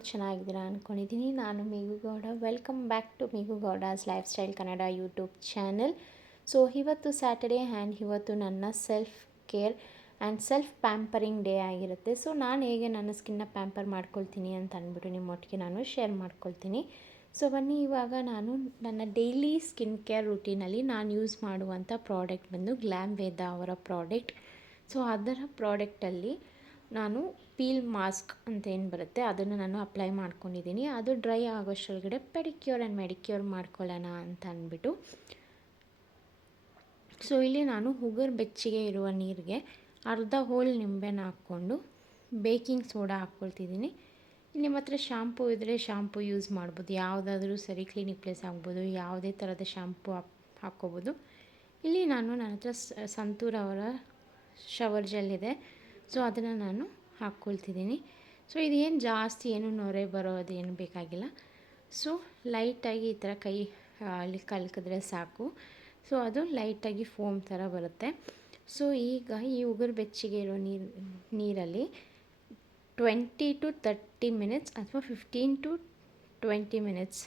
ಎಲ್ಲರೂ ಚೆನ್ನಾಗಿದ್ದೀರಾ ಅಂದ್ಕೊಂಡಿದ್ದೀನಿ. ನಾನು Meghu Gowda. Welcome back to Meghu Gowda's lifestyle Kannada YouTube channel. So ಇವತ್ತು ಸ್ಯಾಟರ್ಡೇ ಆ್ಯಂಡ್ ಇವತ್ತು ನನ್ನ self care and self pampering day ಆಗಿರುತ್ತೆ. ಸೊ ನಾನು ಹೇಗೆ ನನ್ನ ಸ್ಕಿನ್ನ ಪ್ಯಾಂಪರ್ ಮಾಡ್ಕೊಳ್ತೀನಿ ಅಂತ ಅಂದ್ಬಿಟ್ಟು ನಿಮ್ಮೊಟ್ಟಿಗೆ ನಾನು ಶೇರ್ ಮಾಡ್ಕೊಳ್ತೀನಿ. ಸೊ ಬನ್ನಿ, ಇವಾಗ ನಾನು ನನ್ನ ಡೈಲಿ ಸ್ಕಿನ್ ಕೇರ್ ರುಟೀನಲ್ಲಿ ನಾನು ಯೂಸ್ ಮಾಡುವಂಥ ಪ್ರಾಡಕ್ಟ್ ಬಂದು ಗ್ಲ್ಯಾಮ್ ವೇದ ಅವರ ಪ್ರಾಡಕ್ಟ್. ಸೊ ಅದರ ಪ್ರಾಡಕ್ಟಲ್ಲಿ ನಾನು ಪೀಲ್ ಮಾಸ್ಕ್ ಅಂತ ಏನು ಬರುತ್ತೆ ಅದನ್ನು ನಾನು ಅಪ್ಲೈ ಮಾಡ್ಕೊಂಡಿದ್ದೀನಿ. ಅದು ಡ್ರೈ ಆಗೋಷ್ಟೊಳಗಡೆ ಪೆಡಿಕ್ಯೂರ್ ಆ್ಯಂಡ್ ಮೆಡಿಕ್ಯೂರ್ ಮಾಡ್ಕೊಳ್ಳೋಣ ಅಂತ ಅಂದ್ಬಿಟ್ಟು. ಸೊ ಇಲ್ಲಿ ನಾನು ಉಗುರು ಬೆಚ್ಚಗೆ ಇರುವ ನೀರಿಗೆ ಅರ್ಧ ಹೋಲ್ ನಿಂಬೆನ ಹಾಕ್ಕೊಂಡು ಬೇಕಿಂಗ್ ಸೋಡಾ ಹಾಕ್ಕೊಳ್ತಿದ್ದೀನಿ. ನಿಮ್ಮ ಹತ್ರ ಶಾಂಪೂ ಇದ್ದರೆ ಶಾಂಪೂ ಯೂಸ್ ಮಾಡ್ಬೋದು, ಯಾವುದಾದ್ರೂ ಸರಿ, ಕ್ಲಿನಿಕ್ ಪ್ಲಸ್ ಆಗ್ಬೋದು, ಯಾವುದೇ ಥರದ ಶಾಂಪೂ ಹಾಕ್ಕೋಬೋದು. ಇಲ್ಲಿ ನನ್ನ ಹತ್ರ ಸಂತೂರ್ ಅವರ ಶವರ್ ಜೆಲ್ ಇದೆ. ಸೊ ಅದನ್ನು ನಾನು ಹಾಕ್ಕೊಳ್ತಿದ್ದೀನಿ. ಸೊ ಇದೇನು ಜಾಸ್ತಿ ಏನು ನೊರೆ ಬರೋದು ಏನು ಬೇಕಾಗಿಲ್ಲ. ಸೊ ಲೈಟಾಗಿ ಈ ಥರ ಕೈ ಅಲ್ಲಿ ಕಲ್ಕಿದ್ರೆ ಸಾಕು. ಸೊ ಅದು ಲೈಟಾಗಿ ಫೋಮ್ ಥರ ಬರುತ್ತೆ. ಸೊ ಈಗ ಈ ಉಗುರು ಬೆಚ್ಚಗೆ ಇರೋ ನೀರಲ್ಲಿ 20 to 30 ಮಿನಿಟ್ಸ್ ಅಥವಾ 15 to 20 ಮಿನಿಟ್ಸ್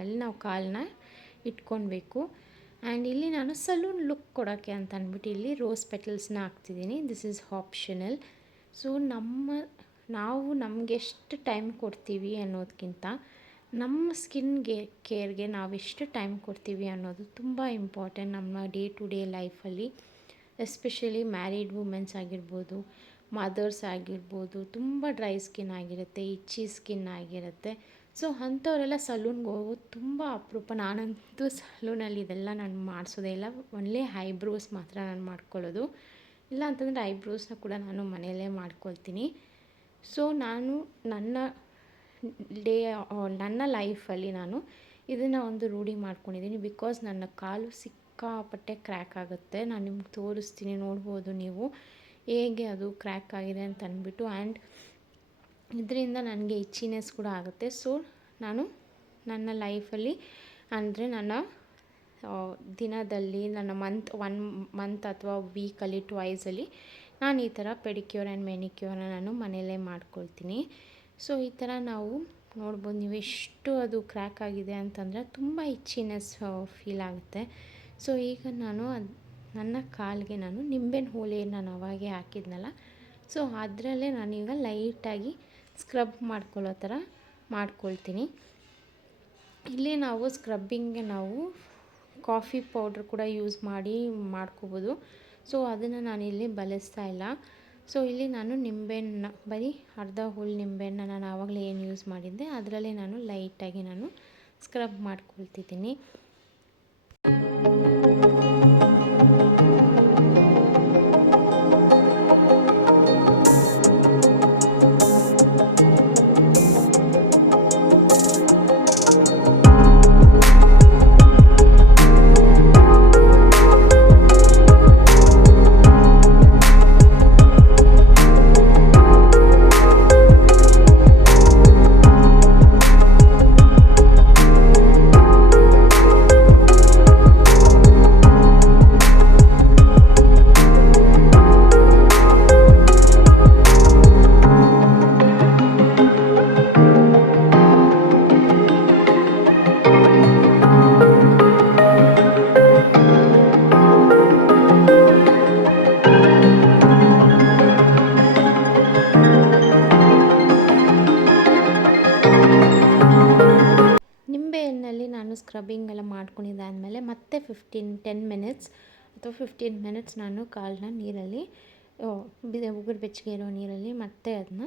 ಅಲ್ಲಿ ನಾವು ಕಾಲನ್ನ ಇಟ್ಕೊಳ್ಬೇಕು. ಆ್ಯಂಡ್ ಇಲ್ಲಿ ನಾನು ಸಲೂನ್ ಲುಕ್ ಕೊಡೋಕ್ಕೆ ಅಂತ ಅಂದ್ಬಿಟ್ಟು ಇಲ್ಲಿ ರೋಸ್ ಪೆಟಲ್ಸ್ನ ಹಾಕ್ತಿದ್ದೀನಿ. This is optional. ಸೊ ನಾವು ನಮಗೆಷ್ಟು ಟೈಮ್ ಕೊಡ್ತೀವಿ ಅನ್ನೋದಕ್ಕಿಂತ ನಮ್ಮ ಸ್ಕಿನ್ಗೆ ಕೇರ್ಗೆ ನಾವು ಎಷ್ಟು ಟೈಮ್ ಕೊಡ್ತೀವಿ ಅನ್ನೋದು ತುಂಬ ಇಂಪಾರ್ಟೆಂಟ್ ನಮ್ಮ ಡೇ ಟು ಡೇ ಲೈಫಲ್ಲಿ. ಎಸ್ಪೆಷಲಿ ಮ್ಯಾರಿಡ್ ವುಮೆನ್ಸ್ ಆಗಿರ್ಬೋದು, ಮದರ್ಸ್ ಆಗಿರ್ಬೋದು, ತುಂಬ ಡ್ರೈ ಸ್ಕಿನ್ ಆಗಿರುತ್ತೆ, ಇಚ್ಚಿ ಸ್ಕಿನ್ ಆಗಿರುತ್ತೆ. ಸೊ ಅಂಥವರೆಲ್ಲ ಸಲೂನ್ಗೆ ಹೋಗೋದು ತುಂಬ ಅಪರೂಪ. ನಾನಂತೂ ಸಲೂನಲ್ಲಿ ಇದೆಲ್ಲ ನಾನು ಮಾಡಿಸೋದೇ ಇಲ್ಲ. ಒನ್ಲಿ ಐಬ್ರೋಸ್ ಮಾತ್ರ ನಾನು ಮಾಡ್ಕೊಳ್ಳೋದು. ಇಲ್ಲ ಅಂತಂದರೆ ಐಬ್ರೋಸ್ನ ಕೂಡ ನಾನು ಮನೆಯಲ್ಲೇ ಮಾಡ್ಕೊಳ್ತೀನಿ. ಸೊ ನಾನು ನನ್ನ ಲೈಫಲ್ಲಿ ನಾನು ಇದನ್ನು ಒಂದು ರೂಢಿ ಮಾಡ್ಕೊಂಡಿದ್ದೀನಿ. ಬಿಕಾಸ್ ನನ್ನ ಕಾಲು ಸಿಕ್ಕಾಪಟ್ಟೆ ಕ್ರ್ಯಾಕ್ ಆಗುತ್ತೆ. ನಾನು ನಿಮ್ಗೆ ತೋರಿಸ್ತೀನಿ, ನೋಡ್ಬೋದು ನೀವು ಹೇಗೆ ಅದು ಕ್ರ್ಯಾಕ್ ಆಗಿದೆ ಅಂತ ಅಂದ್ಬಿಟ್ಟು. ಆ್ಯಂಡ್ ಇದರಿಂದ ನನಗೆ ಇಚ್ಚಿನೆಸ್ ಕೂಡ ಆಗುತ್ತೆ. ಸೊ ನಾನು ನನ್ನ ಲೈಫಲ್ಲಿ ಅಂದರೆ ನನ್ನ ದಿನದಲ್ಲಿ ನನ್ನ ಒನ್ ಮಂತ್ ಅಥವಾ ವೀಕಲ್ಲಿ ಟ್ವೈಸಲ್ಲಿ ನಾನು ಈ ಥರ ಪೆಡಿಕ್ಯೂರ್ ಆ್ಯಂಡ್ ಮೆನಿಕ್ಯೂರ್ನ ನಾನು ಮನೆಯಲ್ಲೇ ಮಾಡ್ಕೊಳ್ತೀನಿ. ಸೊ ಈ ಥರ ನಾವು ನೋಡ್ಬೋದು, ನೀವು ಎಷ್ಟು ಅದು ಕ್ರ್ಯಾಕ್ ಆಗಿದೆ ಅಂತಂದರೆ ತುಂಬ ಇಚ್ಚಿನೆಸ್ ಫೀಲ್ ಆಗುತ್ತೆ. ಸೊ ಈಗ ನಾನು ನನ್ನ ಕಾಲಿಗೆ ನಾನು ನಿಂಬೆಹಣ್ಣು ಹೋಳಿ ನಾನು ಅವಾಗೆ ಹಾಕಿದ್ನಲ್ಲ, ಸೊ ಅದರಲ್ಲೇ ನಾನೀಗ ಲೈಟಾಗಿ ಸ್ಕ್ರಬ್ ಮಾಡ್ಕೊಳ್ಳೋ ಥರ ಮಾಡ್ಕೊಳ್ತೀನಿ. ಇಲ್ಲಿ ನಾವು ಸ್ಕ್ರಬ್ಬಿಂಗ್ಗೆ ನಾವು ಕಾಫಿ ಪೌಡ್ರ್ ಕೂಡ ಯೂಸ್ ಮಾಡ್ಕೋಬೋದು. ಸೊ ಅದನ್ನು ನಾನಿಲ್ಲಿ ಬಳಸ್ತಾ ಇಲ್ಲ. ಸೊ ಇಲ್ಲಿ ನಾನು ನಿಂಬೆಹಣ್ಣ ಬರೀ ಅರ್ಧ ಹೋಲ್ ನಿಂಬೆಹಣ್ಣ ನಾನು ಆವಾಗಲೇ ಏನು ಯೂಸ್ ಮಾಡಿದ್ದೆ ಅದರಲ್ಲೇ ನಾನು ಲೈಟಾಗಿ ನಾನು ಸ್ಕ್ರಬ್ ಮಾಡ್ಕೊಳ್ತಿದ್ದೀನಿ. ನಿಂಬೆಹಣ್ಣಲ್ಲಿ ನಾನು ಸ್ಕ್ರಬ್ಬಿಂಗ್ ಎಲ್ಲ ಮಾಡ್ಕೊಂಡಿದ್ದಾದಮೇಲೆ ಮತ್ತೆ 10 ಮಿನಿಟ್ಸ್ ಅಥವಾ 15 ಮಿನಿಟ್ಸ್ ನಾನು ಕಾಲನ್ನ ನೀರಲ್ಲಿ ಉಗುರು ಬೆಚ್ಚಗೆ ಇರೋ ನೀರಲ್ಲಿ ಮತ್ತೆ ಅದನ್ನ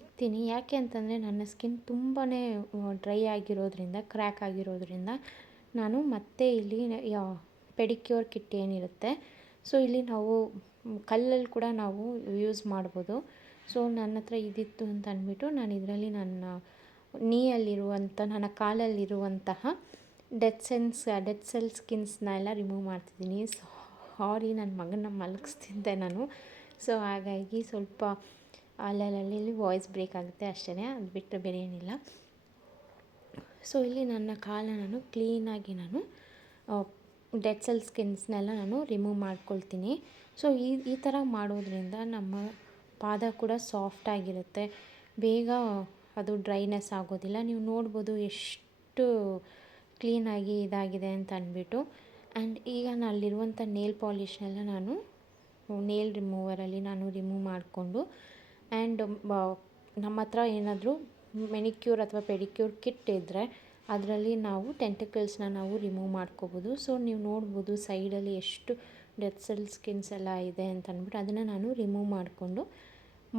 ಇಕ್ತೀನಿ. ಯಾಕೆ ಅಂತಂದರೆ ನನ್ನ ಸ್ಕಿನ್ ತುಂಬಾ ಡ್ರೈ ಆಗಿರೋದ್ರಿಂದ, ಕ್ರ್ಯಾಕ್ ಆಗಿರೋದ್ರಿಂದ ನಾನು ಮತ್ತೆ ಇಲ್ಲಿ ಪೆಡಿಕ್ಯೂರ್ ಕಿಟ್ ಏನಿರುತ್ತೆ, ಸೊ ಇಲ್ಲಿ ನಾವು ಕಲ್ಲಲ್ಲಿ ಕೂಡ ನಾವು ಯೂಸ್ ಮಾಡ್ಬೋದು. ಸೊ ನನ್ನ ಹತ್ರ ಇದಿತ್ತು ಅಂತ ಅಂದ್ಬಿಟ್ಟು ನಾನು ಇದರಲ್ಲಿ ನನ್ನ ನನ್ನ ಕಾಲಲ್ಲಿರುವಂತಹ ಡೆಡ್ ಸೆಲ್ ಸ್ಕಿನ್ಸ್ನ ಎಲ್ಲ ರಿಮೂವ್ ಮಾಡ್ತಿದ್ದೀನಿ. ಸಾರಿ, ನನ್ನ ಮಗನ ಮಲಗಿಸ್ತಿದ್ದೆ ನಾನು. ಸೊ ಹಾಗಾಗಿ ಸ್ವಲ್ಪ ಅಲ್ಲಲ್ಲಿ ವಾಯ್ಸ್ ಬ್ರೇಕ್ ಆಗುತ್ತೆ ಅಷ್ಟೇ, ಅದು ಬಿಟ್ಟರೆ ಬೇರೆ ಏನಿಲ್ಲ. ಸೊ ಇಲ್ಲಿ ನನ್ನ ಕಾಲನ್ನ ನಾನು ಕ್ಲೀನಾಗಿ ನಾನು ಡೆಡ್ ಸೆಲ್ ಸ್ಕಿನ್ಸ್ನೆಲ್ಲ ನಾನು ರಿಮೂವ್ ಮಾಡ್ಕೊಳ್ತೀನಿ. ಸೊ ಈ ಥರ ಮಾಡೋದ್ರಿಂದ ನಮ್ಮ ಪಾದ ಕೂಡ ಸಾಫ್ಟಾಗಿರುತ್ತೆ, ಬೇಗ ಅದು ಡ್ರೈನೆಸ್ ಆಗೋದಿಲ್ಲ. ನೀವು ನೋಡ್ಬೋದು ಎಷ್ಟು ಕ್ಲೀನಾಗಿ ಇದಾಗಿದೆ ಅಂತ ಅಂದ್ಬಿಟ್ಟು. ಆ್ಯಂಡ್ ಈಗ ಅಲ್ಲಿರುವಂಥ ನೇಲ್ ಪಾಲಿಷ್ನೆಲ್ಲ ನಾನು ನೇಲ್ ರಿಮೂವರಲ್ಲಿ ನಾನು ರಿಮೂವ್ ಮಾಡಿಕೊಂಡು, ಆ್ಯಂಡ್ ನಮ್ಮ ಹತ್ರ ಏನಾದರೂ ಮೆನಿಕ್ಯೂರ್ ಅಥವಾ ಪೆಡಿಕ್ಯೂರ್ ಕಿಟ್ ಇದ್ದರೆ ಅದರಲ್ಲಿ ನಾವು ಟೆಂಟಿಕಲ್ಸ್ನ ನಾವು ರಿಮೂವ್ ಮಾಡ್ಕೋಬೋದು. ಸೊ ನೀವು ನೋಡ್ಬೋದು ಸೈಡಲ್ಲಿ ಎಷ್ಟು ಡೆಡ್ ಸೆಲ್ ಸ್ಕಿನ್ಸ್ ಎಲ್ಲ ಇದೆ ಅಂತ ಅಂದ್ಬಿಟ್ಟು ಅದನ್ನು ನಾನು ರಿಮೂವ್ ಮಾಡಿಕೊಂಡು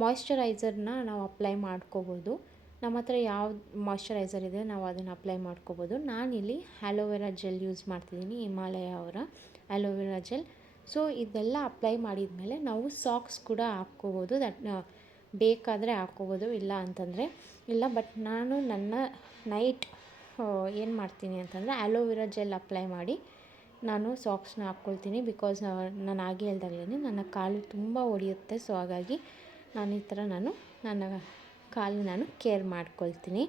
ಮಾಯ್ಶ್ಚರೈಸರ್ನ ನಾವು ಅಪ್ಲೈ ಮಾಡ್ಕೋಬೋದು. ನಮ್ಮ ಹತ್ರ ಯಾವ ಮಾಯ್ಶ್ಚರೈಸರ್ ಇದೆ ನಾವು ಅದನ್ನು ಅಪ್ಲೈ ಮಾಡ್ಕೋಬೋದು. ನಾನಿಲ್ಲಿ ಆ್ಯಲೋವೆರಾ ಜೆಲ್ ಯೂಸ್ ಮಾಡ್ತಿದ್ದೀನಿ, ಹಿಮಾಲಯ ಅವರ ಆ್ಯಲೋವೆರಾ ಜೆಲ್. ಸೊ ಇದೆಲ್ಲ ಅಪ್ಲೈ ಮಾಡಿದ ಮೇಲೆ ನಾವು ಸಾಕ್ಸ್ ಕೂಡ ಹಾಕ್ಕೋಬೋದು. ಬೇಕಾದರೆ ಹಾಕ್ಕೋಬೋದು, ಇಲ್ಲ ಅಂತಂದರೆ ಇಲ್ಲ. ಬಟ್ ನಾನು ನನ್ನ ನೈಟ್ ಏನು ಮಾಡ್ತೀನಿ ಅಂತಂದರೆ ಆ್ಯಲೋವೆರಾ ಜೆಲ್ ಅಪ್ಲೈ ಮಾಡಿ ನಾನು ಸಾಕ್ಸ್ನ ಹಾಕ್ಕೊಳ್ತೀನಿ. ಬಿಕಾಸ್ ನಾನು ಹಾಗೆ ಹೇಳ್ದಾಗಲೇ ನನ್ನ ಕಾಲು ತುಂಬ ಹೊಡೆಯುತ್ತೆ. ಸೊ ಹಾಗಾಗಿ ನಾನು ಈ ಥರ ನನ್ನ ಕಾಲು ನಾನು ಕೇರ್ ಮಾಡ್ಕೊಳ್ತೀನಿ.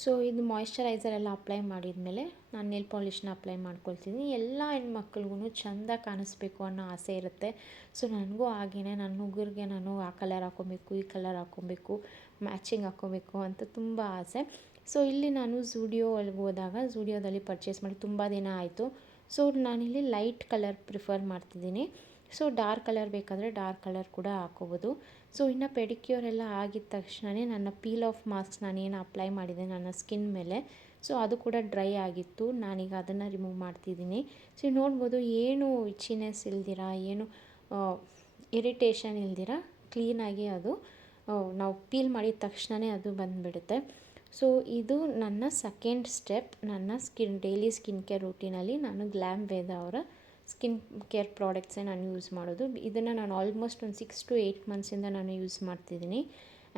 ಸೊ ಇದು ಮಾಯ್ಶ್ಚರೈಸರ್ ಎಲ್ಲ ಅಪ್ಲೈ ಮಾಡಿದ್ಮೇಲೆ ನಾನು ನೇಲ್ ಪಾಲಿಷ್ನ ಅಪ್ಲೈ ಮಾಡ್ಕೊಳ್ತೀನಿ. ಎಲ್ಲ ಹೆಣ್ಮಕ್ಳಿಗೂ ಚೆಂದ ಕಾಣಿಸ್ಬೇಕು ಅನ್ನೋ ಆಸೆ ಇರುತ್ತೆ. ಸೊ ನನಗೂ ಹಾಗೇ ನನ್ನ ಹುಡುಗರಿಗೆ ನಾನು ಆ ಕಲರ್ ಹಾಕ್ಕೊಬೇಕು, ಈ ಕಲರ್ ಹಾಕ್ಕೊಬೇಕು, ಮ್ಯಾಚಿಂಗ್ ಹಾಕ್ಕೋಬೇಕು ಅಂತ ತುಂಬ ಆಸೆ. ಸೊ ಇಲ್ಲಿ ನಾನು ಝೂಡಿಯೋಲ್ಲಿ ಹೋದಾಗ ಝೂಡಿಯೋದಲ್ಲಿ ಪರ್ಚೇಸ್ ಮಾಡಿ ತುಂಬ ದಿನ ಆಯಿತು. ಸೊ ನಾನಿಲ್ಲಿ ಲೈಟ್ ಕಲರ್ ಪ್ರಿಫರ್ ಮಾಡ್ತಿದ್ದೀನಿ. ಸೊ ಡಾರ್ಕ್ ಕಲರ್ ಬೇಕಾದರೆ ಡಾರ್ಕ್ ಕಲರ್ ಕೂಡ ಹಾಕ್ಕೋಬೋದು. ಸೊ ಇನ್ನು ಪೆಡಿಕ್ಯೂರ್ ಎಲ್ಲ ಆಗಿದ ತಕ್ಷಣವೇ ನನ್ನ ಪೀಲ್ ಆಫ್ ಮಾಸ್ಕ್ ನಾನೇನು ಅಪ್ಲೈ ಮಾಡಿದೆ ನನ್ನ ಸ್ಕಿನ್ ಮೇಲೆ, ಸೊ ಅದು ಕೂಡ ಡ್ರೈ ಆಗಿತ್ತು. ನಾನೀಗ ಅದನ್ನು ರಿಮೂವ್ ಮಾಡ್ತಿದ್ದೀನಿ. ಸೊ ನೋಡ್ಬೋದು ಏನು ಇಚ್ಚಿನೆಸ್ ಇಲ್ದಿರ, ಏನು ಇರಿಟೇಷನ್ ಇಲ್ದಿರ ಕ್ಲೀನಾಗಿ ಅದು ನಾವು ಪೀಲ್ ಮಾಡಿದ ತಕ್ಷಣವೇ ಅದು ಬಂದುಬಿಡುತ್ತೆ. ಸೊ ಇದು ನನ್ನ ಸೆಕೆಂಡ್ ಸ್ಟೆಪ್. ನನ್ನ ಡೈಲಿ ಸ್ಕಿನ್ ಕೇರ್ ರೂಟೀನಲ್ಲಿ ನಾನು ಗ್ಲ್ಯಾಮ್ ವೇದ ಅವರ ಸ್ಕಿನ್ ಕೇರ್ ಪ್ರಾಡಕ್ಟ್ಸೇ ನಾನು ಯೂಸ್ ಮಾಡೋದು. ಇದನ್ನು ನಾನು ಆಲ್ಮೋಸ್ಟ್ ಒಂದು 6 to 8 ಮಂತ್ಸಿಂದ ನಾನು ಯೂಸ್ ಮಾಡ್ತಿದ್ದೀನಿ.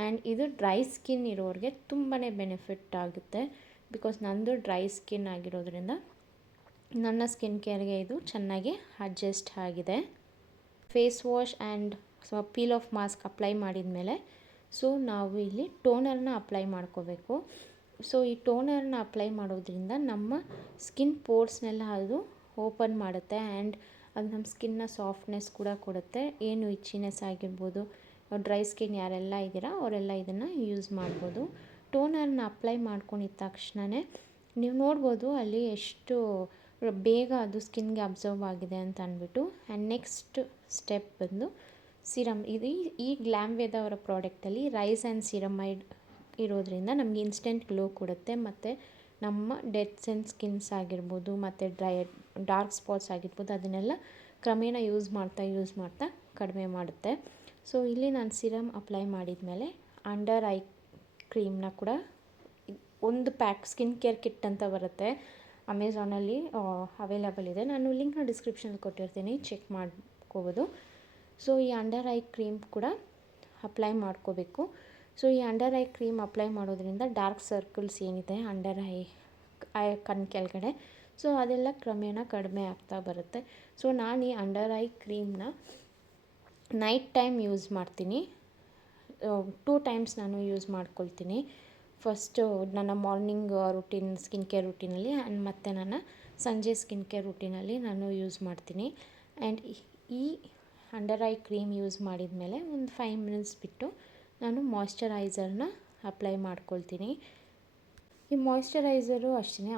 ಆ್ಯಂಡ್ ಇದು ಡ್ರೈ ಸ್ಕಿನ್ ಇರೋರಿಗೆ ತುಂಬಾ ಬೆನಿಫಿಟ್ ಆಗುತ್ತೆ. ಬಿಕಾಸ್ ನಂದು ಡ್ರೈ ಸ್ಕಿನ್ ಆಗಿರೋದ್ರಿಂದ ನನ್ನ ಸ್ಕಿನ್ ಕೇರ್ಗೆ ಇದು ಚೆನ್ನಾಗಿ ಅಡ್ಜಸ್ಟ್ ಆಗಿದೆ. Face wash and peel off mask apply ಮಾಡಿದ ಮೇಲೆ ಸೊ ನಾವು ಇಲ್ಲಿ ಟೋನರ್ನ ಅಪ್ಲೈ ಮಾಡ್ಕೋಬೇಕು. ಸೊ ಈ ಟೋನರ್ನ ಅಪ್ಲೈ ಮಾಡೋದ್ರಿಂದ ನಮ್ಮ ಸ್ಕಿನ್ ಪೋರ್ಸ್ನೆಲ್ಲ ಅದು ಓಪನ್ ಮಾಡುತ್ತೆ. ಆ್ಯಂಡ್ ಅದು ನಮ್ಮ ಸ್ಕಿನ್ನ ಸಾಫ್ಟ್ನೆಸ್ ಕೂಡ ಕೊಡುತ್ತೆ. ಏನು ಇಚ್ಚಿನೆಸ್ ಆಗಿರ್ಬೋದು, ಡ್ರೈ ಸ್ಕಿನ್ ಯಾರೆಲ್ಲ ಇದ್ದೀರಾ ಅವರೆಲ್ಲ ಇದನ್ನು ಯೂಸ್ ಮಾಡ್ಬೋದು. ಟೋನರ್ನ ಅಪ್ಲೈ ಮಾಡ್ಕೊಂಡಿದ್ದ ತಕ್ಷಣವೇ ನೀವು ನೋಡ್ಬೋದು ಅಲ್ಲಿ ಎಷ್ಟು ಬೇಗ ಅದು ಸ್ಕಿನ್ಗೆ ಅಬ್ಸರ್ವ್ ಆಗಿದೆ ಅಂತ ಅಂದ್ಬಿಟ್ಟು. ಆ್ಯಂಡ್ ನೆಕ್ಸ್ಟ್ ಸ್ಟೆಪ್ ಬಂದು ಸಿರಮ್. ಇದು ಈ ಗ್ಲ್ಯಾಮ್ ವೇದ ಅವರ ಪ್ರಾಡಕ್ಟಲ್ಲಿ ರೈಸ್ ಆ್ಯಂಡ್ ಸಿರಮೈಡ್ ಇರೋದ್ರಿಂದ ನಮಗೆ ಇನ್ಸ್ಟೆಂಟ್ ಗ್ಲೋ ಕೊಡುತ್ತೆ. ಮತ್ತು ನಮ್ಮ ಡೆಡ್ ಸೆಲ್ ಸ್ಕಿನ್ಸ್ ಆಗಿರ್ಬೋದು ಮತ್ತು ಡಾರ್ಕ್ ಸ್ಪಾಟ್ಸ್ ಆಗಿರ್ಬೋದು ಅದನ್ನೆಲ್ಲ ಕ್ರಮೇಣ ಯೂಸ್ ಮಾಡ್ತಾ ಕಡಿಮೆ ಮಾಡುತ್ತೆ. ಸೊ ಇಲ್ಲಿ ನಾನು ಸಿರಮ್ ಅಪ್ಲೈ ಮಾಡಿದ ಮೇಲೆ ಅಂಡರ್ ಐ ಕ್ರೀಮ್ನ ಕೂಡ ಒಂದು ಪ್ಯಾಕ್ ಸ್ಕಿನ್ ಕೇರ್ ಕಿಟ್ ಅಂತ ಬರುತ್ತೆ, ಅಮೆಝಾನಲ್ಲಿ ಅವೈಲೇಬಲ್ ಇದೆ. ನಾನು ಲಿಂಕ್ನ ಡಿಸ್ಕ್ರಿಪ್ಷನಲ್ಲಿ ಕೊಟ್ಟಿರ್ತೀನಿ, ಚೆಕ್ ಮಾಡ್ಕೋಬೋದು. ಸೊ ಈ ಅಂಡರ್ ಐ ಕ್ರೀಮ್ ಕೂಡ ಅಪ್ಲೈ ಮಾಡ್ಕೋಬೇಕು. ಸೊ ಈ ಅಂಡರ್ ಐ ಕ್ರೀಮ್ ಅಪ್ಲೈ ಮಾಡೋದ್ರಿಂದ ಡಾರ್ಕ್ ಸರ್ಕಲ್ಸ್ ಏನಿದೆ ಅಂಡರ್ ಐ ಕಣ್ಣು ಕೆಳಗಡೆ, ಸೊ ಅದೆಲ್ಲ ಕ್ರಮೇಣ ಕಡಿಮೆ ಆಗ್ತಾ ಬರುತ್ತೆ. ಸೊ ನಾನು ಈ ಅಂಡರ್ ಐ ಕ್ರೀಮ್ನ ನೈಟ್ ಟೈಮ್ ಯೂಸ್ ಮಾಡ್ತೀನಿ. 2 ಟೈಮ್ಸ್ ನಾನು ಯೂಸ್ ಮಾಡ್ಕೊಳ್ತೀನಿ. ಫಸ್ಟು ನನ್ನ ಮಾರ್ನಿಂಗ್ ರೂಟೀನ್ ಸ್ಕಿನ್ ಕೇರ್ ರೂಟೀನಲ್ಲಿ ಆ್ಯಂಡ್ ಮತ್ತು ನನ್ನ ಸಂಜೆ ಸ್ಕಿನ್ ಕೇರ್ ರೂಟೀನಲ್ಲಿ ನಾನು ಯೂಸ್ ಮಾಡ್ತೀನಿ. ಆ್ಯಂಡ್ ಈ ಅಂಡರ್ ಐ ಕ್ರೀಮ್ ಯೂಸ್ ಮಾಡಿದ ಮೇಲೆ ಒಂದು 5 ಮಿನಿಟ್ಸ್ ಬಿಟ್ಟು ನಾನು ಮಾಯ್ಶ್ಚರೈಸರ್ನ ಅಪ್ಲೈ ಮಾಡ್ಕೊಳ್ತೀನಿ. ಈ ಮಾಯ್ಶ್ಚರೈಸರು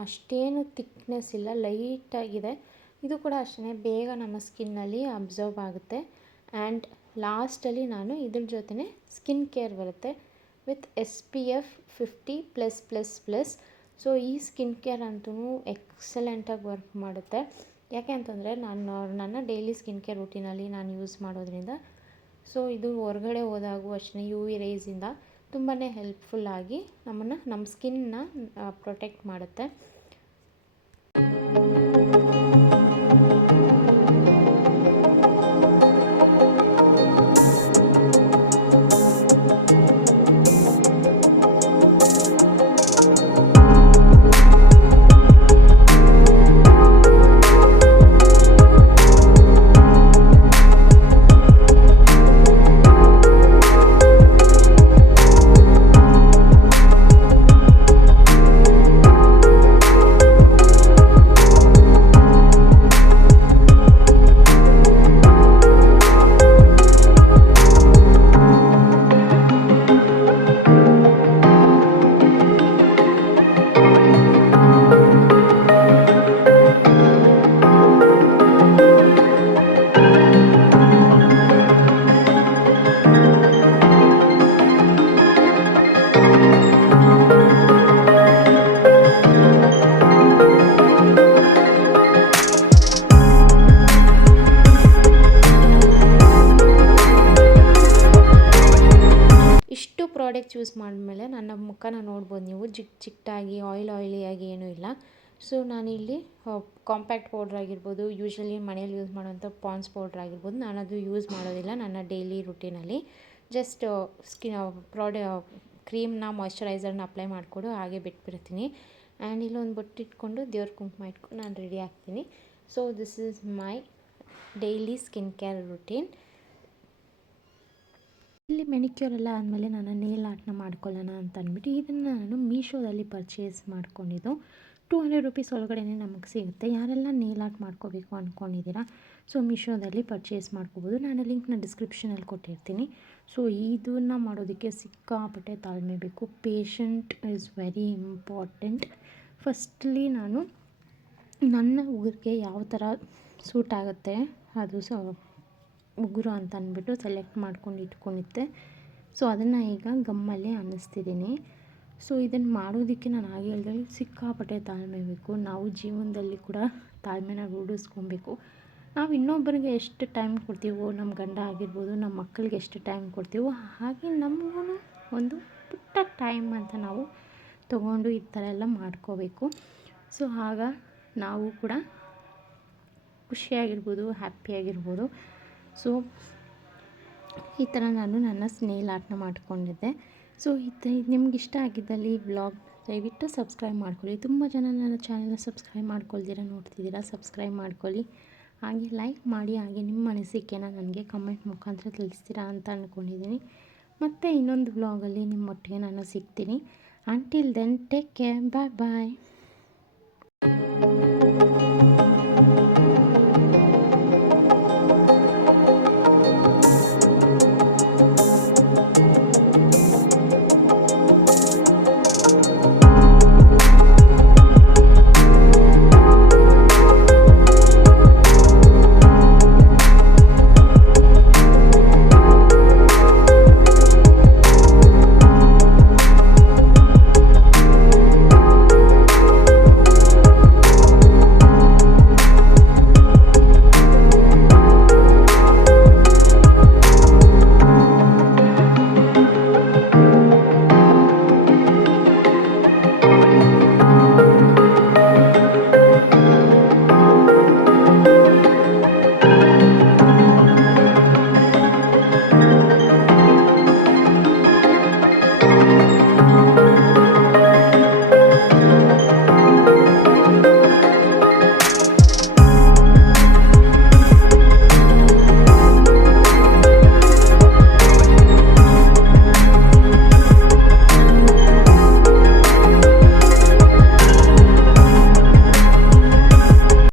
ಅಷ್ಟೇನು ಥಿಕ್ನೆಸ್ ಇಲ್ಲ, ಲೈಟಾಗಿದೆ. ಇದು ಕೂಡ ಅಷ್ಟೇ ಬೇಗ ನಮ್ಮ ಸ್ಕಿನ್ನಲ್ಲಿ ಅಬ್ಸರ್ವ್ ಆಗುತ್ತೆ. ಆ್ಯಂಡ್ ಲಾಸ್ಟಲ್ಲಿ ನಾನು ಇದ್ರ ಜೊತೆ ಸ್ಕಿನ್ ಕೇರ್ ಬರುತ್ತೆ ವಿತ್ SPF 50+++. ಸೊ ಈ ಸ್ಕಿನ್ ಕೇರ್ ಅಂತೂ ಎಕ್ಸಲೆಂಟಾಗಿ ವರ್ಕ್ ಮಾಡುತ್ತೆ. ಯಾಕೆ ಅಂತಂದರೆ ನನ್ನ ಡೈಲಿ ಸ್ಕಿನ್ ಕೇರ್ ರೂಟೀನಲ್ಲಿ ನಾನು ಯೂಸ್ ಮಾಡೋದ್ರಿಂದ ಸೊ ಇದು ಹೊರಗಡೆ ಹೋದಾಗೂ ಅಷ್ಟೇ ಯು ವಿ ರೇಸಿಂದ ತುಂಬಾ ಹೆಲ್ಪ್ಫುಲ್ಲಾಗಿ ನಮ್ಮ ಸ್ಕಿನ್ನ ಪ್ರೊಟೆಕ್ಟ್ ಮಾಡುತ್ತೆ. ಪ್ರಾಡಕ್ಟ್ಸ್ ಯೂಸ್ ಮಾಡಿದ್ಮೇಲೆ ನನ್ನ ಮುಖನ ನೋಡ್ಬೋದು ನೀವು. ಚಿಕ್ಕದಾಗಿ ಆಯಿಲಿಯಾಗಿ ಏನೂ ಇಲ್ಲ. ಸೊ ನಾನಿಲ್ಲಿ ಕಾಂಪ್ಯಾಕ್ಟ್ ಪೌಡ್ರ್ ಆಗಿರ್ಬೋದು, ಯೂಶ್ವಲಿ ಮನೇಲಿ ಯೂಸ್ ಮಾಡೋಂಥ ಪಾಂಡ್ಸ್ ಪೌಡ್ರ್ ಆಗಿರ್ಬೋದು, ನಾನದು ಯೂಸ್ ಮಾಡೋದಿಲ್ಲ ನನ್ನ ಡೈಲಿ ರುಟೀನಲ್ಲಿ. ಜಸ್ಟ್ ಕ್ರೀಮ್ನ ಮಾಯ್ಶ್ಚರೈಸರ್ನ ಅಪ್ಲೈ ಮಾಡಿಕೊಡು ಹಾಗೆ ಬಿಟ್ಬಿಡ್ತೀನಿ. ಆ್ಯಂಡ್ ಇಲ್ಲೊಂದು ಬೊಟ್ಟಿಟ್ಕೊಂಡು ದೇವ್ರ ಕುಂಕುಮ ಇಟ್ಕೊಂಡು ನಾನು ರೆಡಿ ಆಗ್ತೀನಿ. So this is my daily skin care routine. ಇಲ್ಲಿ ಮೆನಿಕ್ಯೂರ್ ಎಲ್ಲ ಆದಮೇಲೆ ನಾನು ನೇಲ್ ಆರ್ಟ್ನ ಮಾಡ್ಕೊಳ್ಳೋಣ ಅಂತ ಅಂದ್ಬಿಟ್ಟು ಇದನ್ನು ನಾನು ಮೀಶೋದಲ್ಲಿ ಪರ್ಚೇಸ್ ಮಾಡ್ಕೊಂಡಿದ್ದು. 200 ರೂಪೀಸ್ ಒಳಗಡೆ ನಮಗೆ ಸಿಗುತ್ತೆ. ಯಾರೆಲ್ಲ ನೇಲ್ ಆರ್ಟ್ ಮಾಡ್ಕೋಬೇಕು ಅಂದ್ಕೊಂಡಿದ್ದೀರಾ ಸೊ ಮೀಶೋದಲ್ಲಿ ಪರ್ಚೇಸ್ ಮಾಡ್ಕೋಬೋದು. ನಾನು ಲಿಂಕ್ನ ಡಿಸ್ಕ್ರಿಪ್ಷನಲ್ಲಿ ಕೊಟ್ಟಿರ್ತೀನಿ. ಸೊ ಇದನ್ನು ಮಾಡೋದಕ್ಕೆ ಸಿಕ್ಕಾಪಟ್ಟೆ ತಾಳ್ಮೆ ಬೇಕು. Patient is very important. Firstly ನಾನು ನನ್ನ ಉಗುರಿಗೆ ಯಾವ ಥರ ಸೂಟ್ ಆಗುತ್ತೆ ಅದು ಉಗುರು ಅಂತ ಅಂದ್ಬಿಟ್ಟು ಸೆಲೆಕ್ಟ್ ಮಾಡ್ಕೊಂಡು ಇಟ್ಕೊಂಡಿದ್ದೆ. ಸೊ ಅದನ್ನು ಈಗ ಗಮ್ಮಲ್ಲಿ ಅನ್ನಿಸ್ತಿದ್ದೀನಿ. ಸೊ ಇದನ್ನು ಮಾಡೋದಕ್ಕೆ ನಾನು ಹಾಗೆ ಹೇಳಿದಾಗ ಸಿಕ್ಕಾಪಟ್ಟೆ ತಾಳ್ಮೆ ಬೇಕು. ನಾವು ಜೀವನದಲ್ಲಿ ಕೂಡ ತಾಳ್ಮೆನ ರೂಢಿಸ್ಕೊಬೇಕು. ನಾವು ಇನ್ನೊಬ್ಬರಿಗೆ ಎಷ್ಟು ಟೈಮ್ ಕೊಡ್ತೀವೋ, ನಮ್ಮ ಗಂಡ ಆಗಿರ್ಬೋದು, ನಮ್ಮ ಮಕ್ಕಳಿಗೆ ಎಷ್ಟು ಟೈಮ್ ಕೊಡ್ತೀವೋ ಹಾಗೆ ನಮಗೂ ಒಂದು ಪುಟ್ಟ ಟೈಮ್ ಅಂತ ನಾವು ತೊಗೊಂಡು ಈ ಥರ ಎಲ್ಲ ಮಾಡ್ಕೋಬೇಕು. ಸೊ ಆಗ ನಾವು ಕೂಡ ಖುಷಿಯಾಗಿರ್ಬೋದು, ಹ್ಯಾಪಿಯಾಗಿರ್ಬೋದು. ಸೊ ಈ ಥರ ನಾನು ನನ್ನ ನೇಲ್ ಆರ್ಟ್ನ ಮಾಡ್ಕೊಂಡಿದ್ದೆ. ಸೊ ನಿಮ್ಗೆ ಇಷ್ಟ ಆಗಿದ್ದಲ್ಲಿ ವ್ಲಾಗ್ ದಯವಿಟ್ಟು ಸಬ್ಸ್ಕ್ರೈಬ್ ಮಾಡ್ಕೊಳ್ಳಿ. ತುಂಬ ಜನ ನನ್ನ ಚಾನಲ್ನ ಸಬ್ಸ್ಕ್ರೈಬ್ ಮಾಡ್ಕೊಳ್ತೀರಾ, ನೋಡ್ತಿದ್ದೀರಾ, ಸಬ್ಸ್ಕ್ರೈಬ್ ಮಾಡ್ಕೊಳ್ಳಿ. ಹಾಗೆ ಲೈಕ್ ಮಾಡಿ, ಹಾಗೆ ನಿಮ್ಮ ಅನಿಸಿಕೆನ ನನಗೆ ಕಮೆಂಟ್ ಮುಖಾಂತರ ತಿಳಿಸ್ತೀರಾ ಅಂತ ಅಂದ್ಕೊಂಡಿದ್ದೀನಿ. ಮತ್ತು ಇನ್ನೊಂದು ವ್ಲಾಗಲ್ಲಿ ನಿಮ್ಮೊಟ್ಟಿಗೆ ನಾನು ಸಿಗ್ತೀನಿ. ಅಂಟಿಲ್ ದೆನ್ ಟೇಕ್ ಕೇರ್, ಬಾಯ್ ಬಾಯ್.